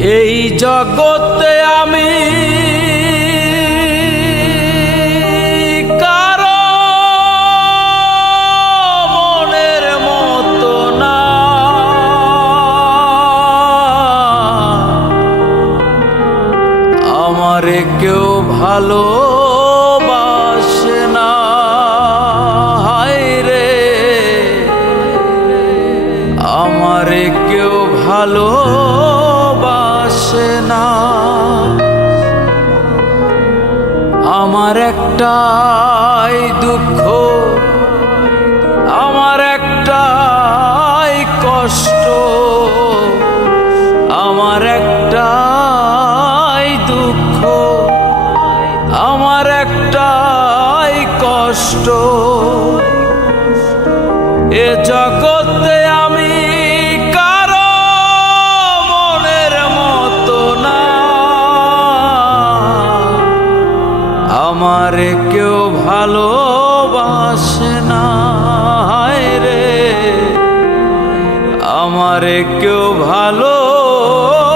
এই জগতে আমি কারো মনের মতো না, আমারে কেউ ভালোবাসে না। হায় রে, আমারে কেউ ভালোবাসে না। আমার একটাই দুঃখ, আমার একটাই কষ্ট, আমার একটাই দুঃখ, আমার একটাই কষ্ট। এ জগতে আমি কারো মনের মতো না, আমারে কেউ ভালোবাসে না। হায় রে, আমারে কেউ ভালোবাসে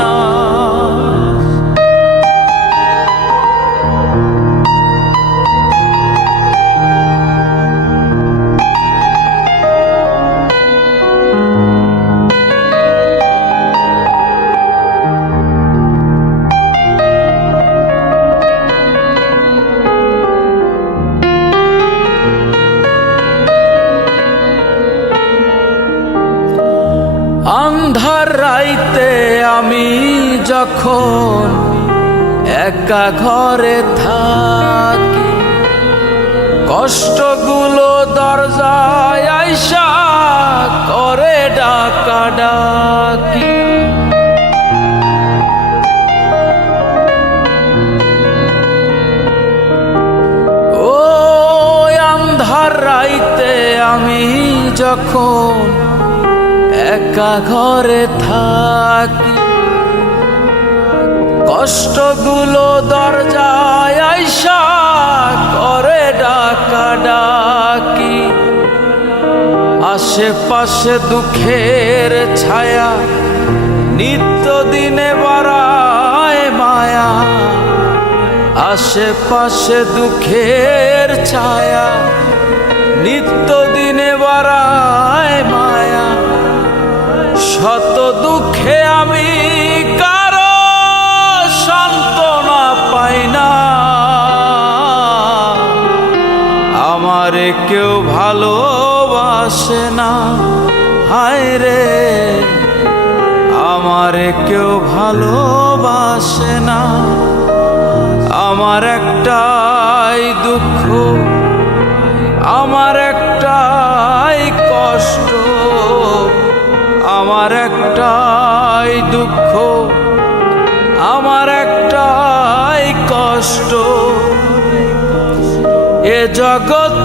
না। আন্ধার রাইতে আমি যখন একা ঘরে থাকি, কষ্টগুলো দরজায় আইসা করে ডাকাডাকি। ও আন্ধার রাইতে আমি যখন একা ঘরে থাকি, কষ্টগুলো দরজায় আইসা করে ডাকাডাকি। আশেপাশে দুঃখের ছায়া নিত্য দিনে বাড়ায় মায়া, আশেপাশে দুঃখের ছায়া নিত্য দিনে বাড়ায় মায়া। শত দুঃখে আমি কারো সান্ত্বনা পাই না, আমারে কেউ ভালোবাসে না। হায় রে, আমারে কেউ ভালোবাসে না। আমার একটাই দুঃখ, আমার একটাই কষ্ট, আমার একটাই দুঃখ, আমার একটাই কষ্ট। এ জগৎ